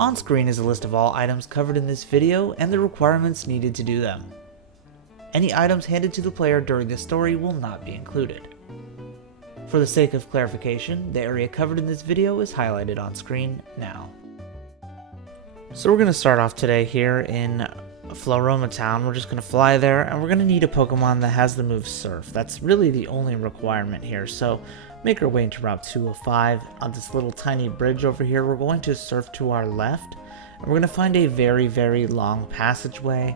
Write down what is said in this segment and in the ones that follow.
On screen is a list of all items covered in this video and the requirements needed to do them. Any items handed to the player during this story will not be included. For the sake of clarification, the area covered in this video is highlighted on screen now. So we're going to start off today here in Floaroma Town. We're just going to fly there, and we're going to need a Pokemon that has the move Surf. That's really the only requirement here. So make our way into Route 205. On this little tiny bridge over here, we're going to surf to our left, and we're going to find a very, very long passageway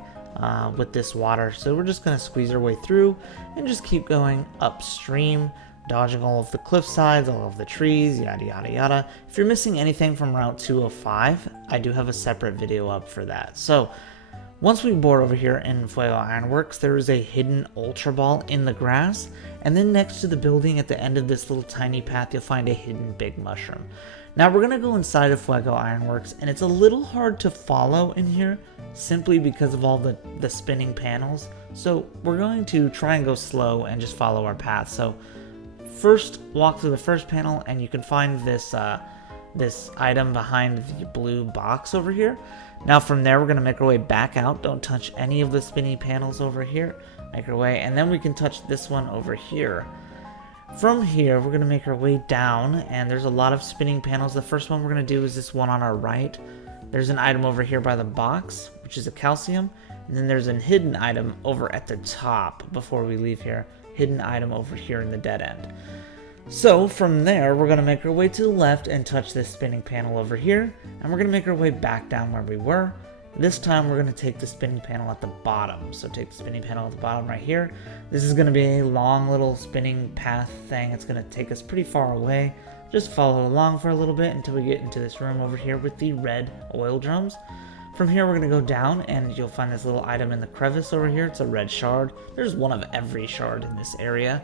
with this water. So we're just going to squeeze our way through and just keep going upstream, dodging all of the cliff sides, all of the trees, yada yada yada. If you're missing anything from Route 205, I do have a separate video up for that. So once we board over here in Fuego Ironworks, there is a hidden Ultra Ball in the grass, and then next to the building at the end of this little tiny path, you'll find a hidden Big Mushroom. Now we're going to go inside of Fuego Ironworks, and it's a little hard to follow in here, simply because of all the spinning panels. So we're going to try and go slow and just follow our path. So first, walk through the first panel, and you can find this this item behind the blue box over here. Now from there, we're going to make our way back out. Don't touch any of the spinny panels over here. Make our way, and then we can touch this one over here. From here, we're going to make our way down, and there's a lot of spinning panels. The first one we're going to do is this one on our right. There's an item over here by the box, which is a calcium, and then there's a hidden item over at the top before we leave here. Hidden item over here in the dead end. So from there, we're going to make our way to the left and touch this spinning panel over here, and we're going to make our way back down where we were. This time we're going to take the spinning panel at the bottom. So take the spinning panel at the bottom right here. This is going to be a long little spinning path thing. It's going to take us pretty far away. Just follow along for a little bit until we get into this room over here with the red oil drums. From here, we're going to go down, and you'll find this little item in the crevice over here. It's a red shard. There's one of every shard in this area.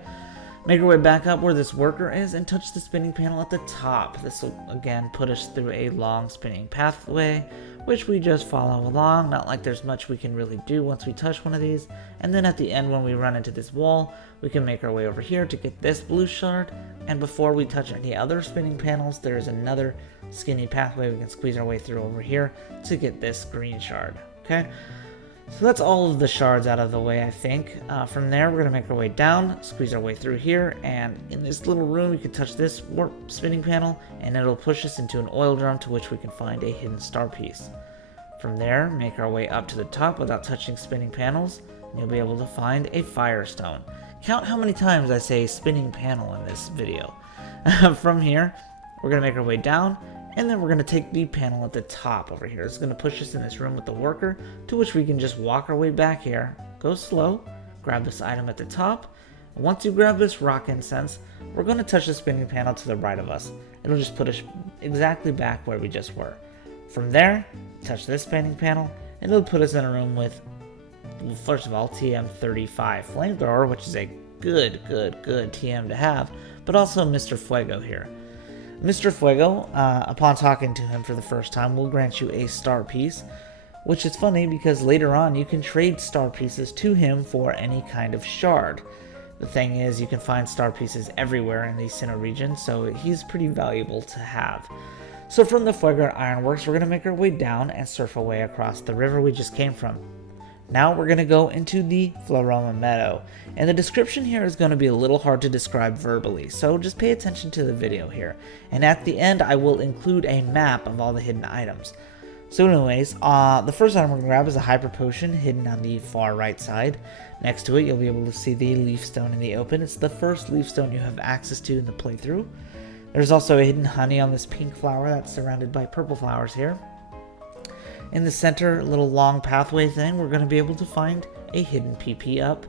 Make our way back up where this worker is and touch the spinning panel at the top. This will, again, put us through a long spinning pathway, which we just follow along. Not like there's much we can really do once we touch one of these. And then at the end, when we run into this wall, we can make our way over here to get this blue shard. And before we touch any other spinning panels, there's another skinny pathway we can squeeze our way through over here to get this green shard. Okay, so that's all of the shards out of the way, I think. From there, we're going to make our way down, squeeze our way through here, and in this little room, we can touch this warp spinning panel, and it'll push us into an oil drum to which we can find a hidden star piece. From there, make our way up to the top without touching spinning panels, and you'll be able to find a firestone. Count how many times I say spinning panel in this video. From here, we're going to make our way down, and then we're going to take the panel at the top over here. It's going to push us in this room with the worker, to which we can just walk our way back here, go slow, grab this item at the top. Once you grab this rock incense, we're going to touch the spinning panel to the right of us. It'll just put us exactly back where we just were. From there, touch this spinning panel, and it'll put us in a room with, well, first of all, TM35 Flamethrower, which is a good TM to have, but also Mr. Fuego here. Mr. Fuego, upon talking to him for the first time, will grant you a star piece, which is funny because later on you can trade star pieces to him for any kind of shard. The thing is, you can find star pieces everywhere in the Sinnoh region, so he's pretty valuable to have. So from the Fuego Ironworks, we're going to make our way down and surf away across the river we just came from. Now we're going to go into the Floaroma Meadow, and the description here is going to be a little hard to describe verbally, so just pay attention to the video here. And at the end, I will include a map of all the hidden items. So anyways, the first item we're going to grab is a Hyper Potion hidden on the far right side. Next to it, you'll be able to see the Leaf Stone in the open. It's the first Leaf Stone you have access to in the playthrough. There's also a hidden honey on this pink flower that's surrounded by purple flowers here. In the center, little long pathway thing, we're going to be able to find a hidden PP up.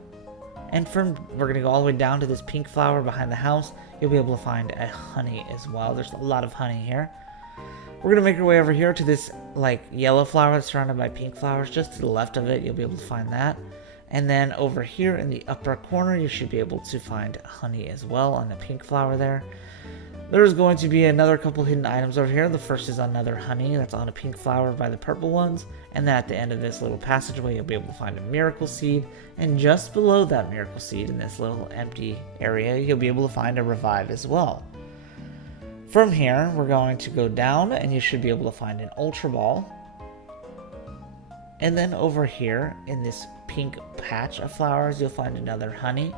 And we're going to go all the way down to this pink flower behind the house. You'll be able to find a honey as well. There's a lot of honey here. We're going to make our way over here to this like yellow flower that's surrounded by pink flowers. Just to the left of it, you'll be able to find that. And then over here in the upper corner, you should be able to find honey as well on the pink flower there. There's going to be another couple hidden items over here. The first is another honey that's on a pink flower by the purple ones. And then at the end of this little passageway, you'll be able to find a miracle seed. And just below that miracle seed in this little empty area, you'll be able to find a revive as well. From here, we're going to go down and you should be able to find an Ultra Ball. And then over here in this pink patch of flowers, you'll find another honey.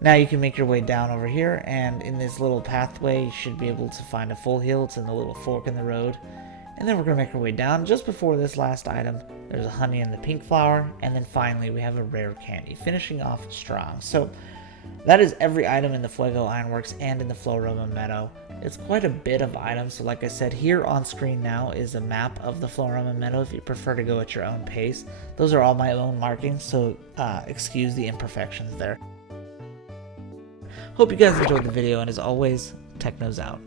Now you can make your way down over here, and in this little pathway you should be able to find a full heal. It's in the little fork in the road. And then we're going to make our way down. Just before this last item, there's a honey and the pink flower, and then finally we have a rare candy, finishing off strong. So that is every item in the Fuego Ironworks and in the Floroma Meadow. It's quite a bit of items, so like I said, here on screen now is a map of the Floroma Meadow if you prefer to go at your own pace. Those are all my own markings, so excuse the imperfections there. Hope you guys enjoyed the video, and as always, Technos out.